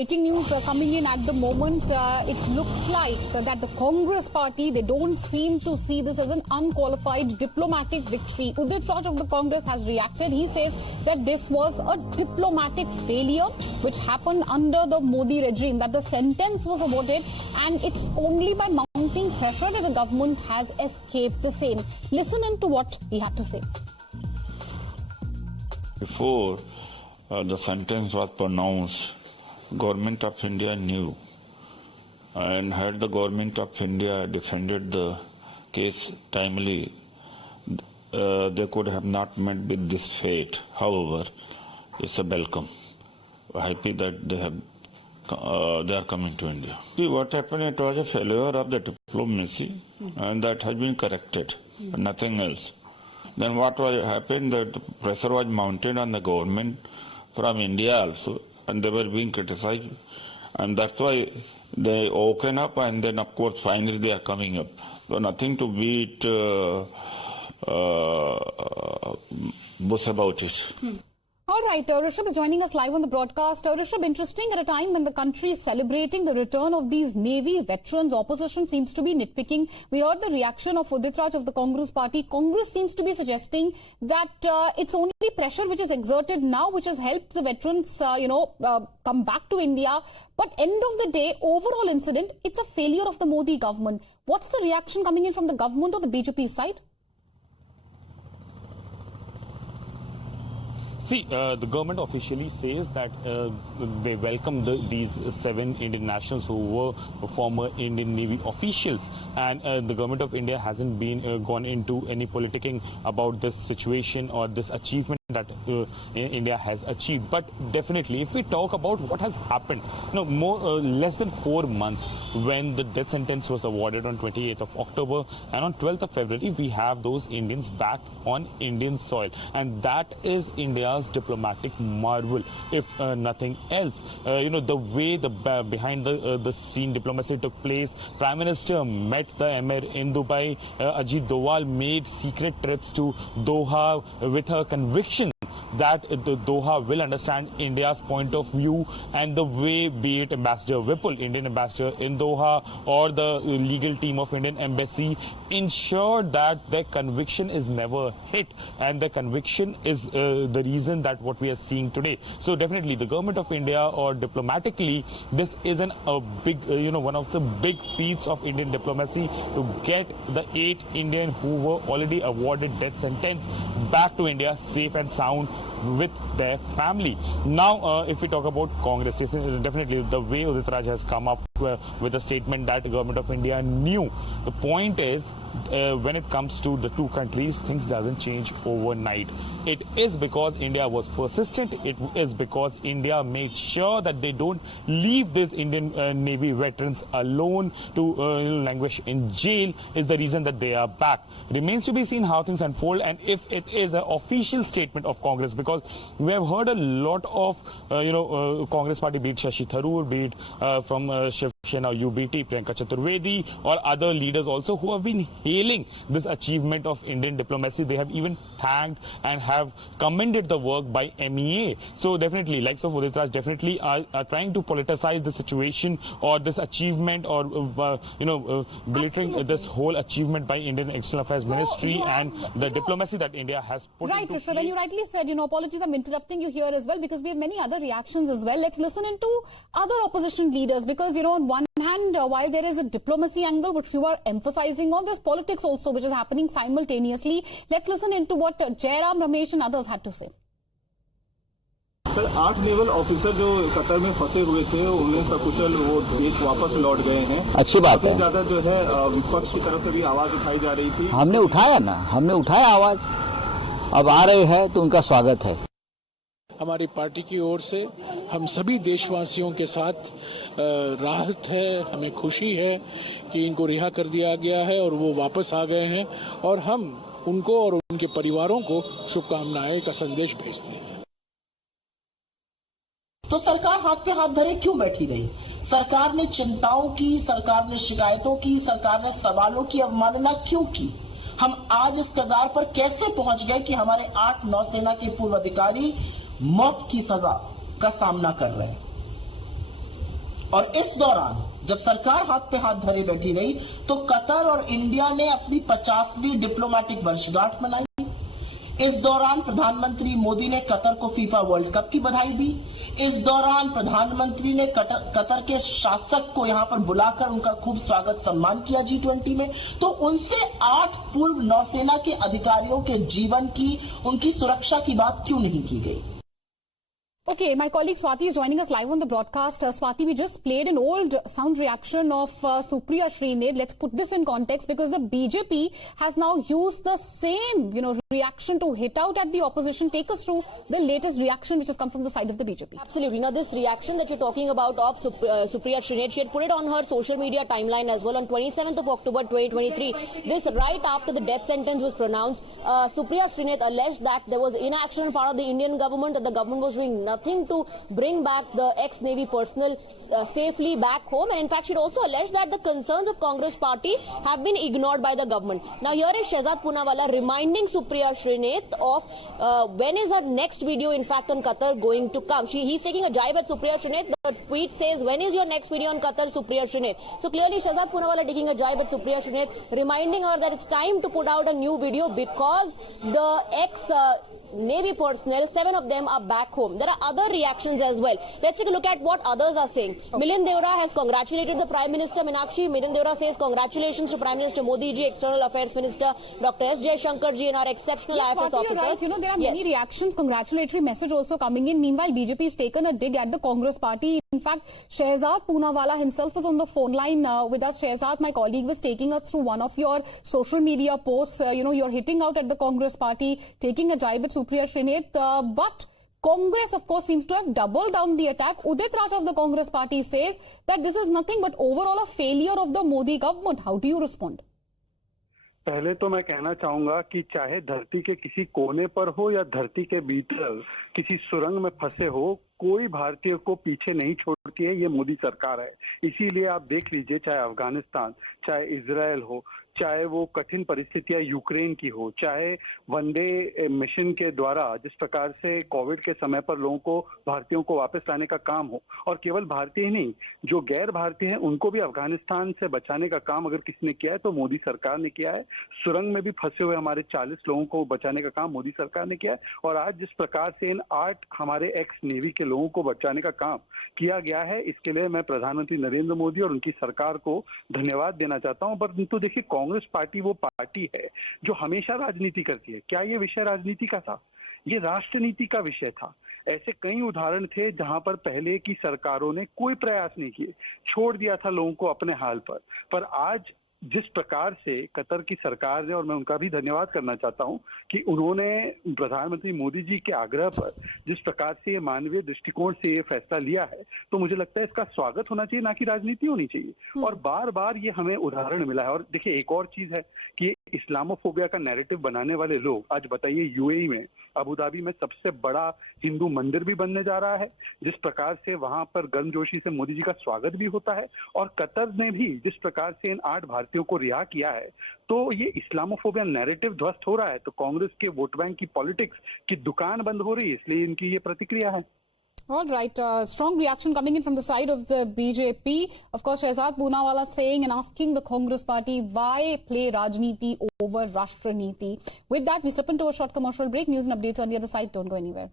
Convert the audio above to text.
Breaking news coming in at the moment. It looks like that the Congress party, they don't seem to see this as an unqualified diplomatic victory. Udit Raj of the Congress has reacted. He says that this was a diplomatic failure which happened under the Modi regime, that the sentence was awarded and it's only by mounting pressure that the government has escaped the same. Listen into what he had to say. Before the sentence was pronounced, Government of India knew, and had the Government of India defended the case timely, they could have not met with this fate. However, it's a welcome. Happy that they are coming to India. See what happened? It was a failure of the diplomacy, and that has been corrected. Nothing else. Then what happened? That pressure was mounted on the government from India also, and they were being criticized, and that's why they open up, and then of course finally they are coming up. So nothing to beat boast about it. All right, Rishabh is joining us live on the broadcast. Rishabh, interesting, at a time when the country is celebrating the return of these Navy veterans, opposition seems to be nitpicking. We heard the reaction of Udit Raj of the Congress party. Congress seems to be suggesting that it's only pressure which is exerted now which has helped the veterans, come back to India. But end of the day, overall incident, it's a failure of the Modi government. What's the reaction coming in from the government or the BJP side? See, the government officially says that they welcome these 7 Indian nationals who were former Indian Navy officials, and the government of India hasn't been gone into any politicking about this situation or this achievement that India has achieved. But definitely, if we talk about what has happened, less than 4 months when the death sentence was awarded on 28th of October, and on 12th of February we have those Indians back on Indian soil, and that is India's diplomatic marvel, if nothing else. The way behind the scene diplomacy took place. Prime Minister met the Emir in Dubai. Ajit Doval made secret trips to Doha with her conviction that the Doha will understand India's point of view, and the way, be it Ambassador Vipul, Indian ambassador in Doha, or the legal team of Indian embassy, ensure that their conviction is never hit, and their conviction is the reason that what we are seeing today. So definitely the government of India, or diplomatically, this is a big, one of the big feats of Indian diplomacy, to get the 8 Indian who were already awarded death sentence back to India safe and sound with their family. Now, if we talk about Congress, definitely the way Udit Raj has come up with a statement that the government of India knew. The point is, when it comes to the two countries, things doesn't change overnight. It is because India was persistent. It is because India made sure that they don't leave these Indian Navy veterans alone to languish in jail, is the reason that they are back. Remains to be seen how things unfold, and if it is an official statement of Congress, because we have heard a lot of Congress party, be it Shashi Tharoor, be it from Shiv Sena UBT, Priyanka Chaturvedi, or other leaders also, who have been hailing this achievement of Indian diplomacy. They have even thanked and have commended the work by MEA. So definitely, likes of Udit Raj definitely are trying to politicize the situation or this achievement, or belittling this whole achievement by Indian External Affairs Ministry and the diplomacy that India has put into Rishabh, when you rightly said, apologies, I'm interrupting you here as well, because we have many other reactions as well. Let's listen into other opposition leaders, because on one hand, while there is a diplomacy angle which you are emphasizing on, there's politics also which is happening simultaneously. Let's listen into what Jairam, Ramesh and others had to say. Sir, 8 naval officer जो Qatar में फंसे हुए थे, उनमें सकुशल वो देश वापस लौट गए हैं। अच्छी बात है। ज्यादा जो है विपक्ष की तरफ से भी आवाज उठाई जा रही थी। हमने उठाया आवाज, अब आ रहे हैं तो उनका स्वागत है। हमारी पार्टी की ओर से हम सभी देशवासियों के साथ राहत है, हमें खुशी है कि इनको रिहा कर दिया गया है और वो वापस आ गए हैं, और हम उनको और उनके परिवारों को शुभकामनाएं का संदेश भेजते हैं। तो सरकार हाथ पे हाथ धरे क्यों बैठी रही? सरकार ने चिंताओं की, सरकार ने शिकायतों की, सरकार ने सवालों की अवमानना क्यों की? हम आज इस कगार पर कैसे पहुंच गए कि हमारे 8 नौसेना के पूर्व अधिकारी मौत की सजा का सामना कर रहे हैं? और इस दौरान जब सरकार हाथ पे हाथ धरे बैठी रही तो कतर और इंडिया ने अपनी 50वीं डिप्लोमेटिक वर्षगांठ मनाई। इस दौरान प्रधानमंत्री मोदी ने कतर को फीफा वर्ल्ड कप की बधाई दी। इस दौरान प्रधानमंत्री ने कतर के शासक को यहां पर बुलाकर उनका खूब स्वागत सम्मान किया G20 में। तो उनसे 8 पूर्व नौसेना के अधिकारियों के जीवन की, उनकी सुरक्षा की बात क्यों नहीं की गई? Okay, my colleague Swati is joining us live on the broadcast. Swati, we just played an old sound reaction of Supriya Srinath. Let's put this in context because the BJP has now used the same, reaction to hit out at the opposition. Take us through the latest reaction which has come from the side of the BJP. Absolutely. Now, this reaction that you're talking about of Supriya Srinath, she had put it on her social media timeline as well on 27th of October 2023. This right after the death sentence was pronounced. Supriya Srinath alleged that there was inaction on part of the Indian government, that the government was doing nothing to bring back the ex-Navy personnel safely back home. And in fact, she also alleged that the concerns of Congress party have been ignored by the government. Now, here is Shehzad Poonawalla reminding Supriya Srinath of when is her next video, in fact, on Qatar going to come. He's taking a jibe at Supriya Srinath. The tweet says, when is your next video on Qatar, Supriya Srinath? So clearly, Shehzad Poonawalla taking a jibe at Supriya Srinath, reminding her that it's time to put out a new video because the ex-Navy personnel, 7 of them are back home. There are other reactions as well. Let's take a look at what others are saying. Okay. Milind Deora has congratulated the Prime Minister, Meenakshi. Milind Deora says, congratulations to Prime Minister Modi ji, External Affairs Minister Dr. S. Jaishankar ji, and our exceptional IFS officers. Right. There are many reactions, congratulatory message also coming in. Meanwhile, BJP has taken a dig at the Congress party. In fact, Shehzad Poonawalla himself is on the phone line with us. Shehzad, my colleague, was taking us through one of your social media posts. You're hitting out at the Congress party, taking a jibe at Supriya Srinath, but Congress, of course, seems to have doubled down the attack. Udit Raj of the Congress party says that this is nothing but overall a failure of the Modi government. How do you respond? पहले तो मैं कहना चाहूंगा कि चाहे धरती के किसी कोने पर हो या धरती के भीतर किसी सुरंग में फंसे हो, कोई भारतीय को पीछे नहीं छोड़ती है ये मोदी सरकार है। इसीलिए आप देख लीजिए, चाहे अफगानिस्तान, चाहे इजराइल हो, चाहे वो कठिन परिस्थितियां यूक्रेन की हो, चाहे वनडे मिशन के द्वारा जिस प्रकार से कोविड के समय पर लोगों को, भारतीयों को वापस लाने का काम हो, और केवल भारतीय ही नहीं, जो गैर भारतीय हैं उनको भी अफगानिस्तान से बचाने का काम अगर किसने किया है तो मोदी सरकार ने किया है। सुरंग में भी फंसे हुए हमारे 40 लोगों को बचाने का काम मोदी सरकार ने किया है। और आज जिस प्रकार से इन 8 हमारे एक्स नेवी के लोगों को बचाने का काम किया गया है, इसके लिए मैं प्रधानमंत्री नरेंद्र मोदी और उनकी सरकार को धन्यवाद देना चाहता हूं। परंतु देखिए, कांग्रेस पार्टी वो पार्टी है जो हमेशा राजनीति करती है। क्या ये विषय राजनीति का था? ये राष्ट्रनीति का विषय था। ऐसे कई उदाहरण थे जहां पर पहले की सरकारों ने कोई प्रयास नहीं किए, छोड़ दिया था लोगों को अपने हाल पर आज जिस प्रकार से कतर की सरकार ने, और मैं उनका भी धन्यवाद करना चाहता हूं कि उन्होंने प्रधानमंत्री मोदी जी के आग्रह पर जिस प्रकार से ये मानवीय दृष्टिकोण से ये फैसला लिया है, तो मुझे लगता है इसका स्वागत होना चाहिए, ना कि राजनीति होनी चाहिए। और बार बार ये हमें उदाहरण मिला है। और देखिए, एक और चीज है कि इस्लामोफोबिया का नैरेटिव बनाने वाले लोग, आज बताइए यूएई में, अबू धाबी में सबसे बड़ा हिंदू मंदिर भी बनने जा रहा है, जिस प्रकार से वहां पर गर्मजोशी से मोदी जी का स्वागत भी होता है, और कतर ने भी जिस प्रकार से इन 8 भारतीयों को रिहा किया है, तो ये इस्लामोफोबिया नैरेटिव ध्वस्त हो रहा है। तो कांग्रेस के वोट बैंक की पॉलिटिक्स की दुकान बंद हो रही है, इसलिए इनकी ये प्रतिक्रिया है। All right, strong reaction coming in from the side of the BJP. Of course, Shehzad Poonawalla saying and asking the Congress party why play Rajniti over Rashtra Niti. With that, we step into a short commercial break. News and updates on the other side. Don't go anywhere.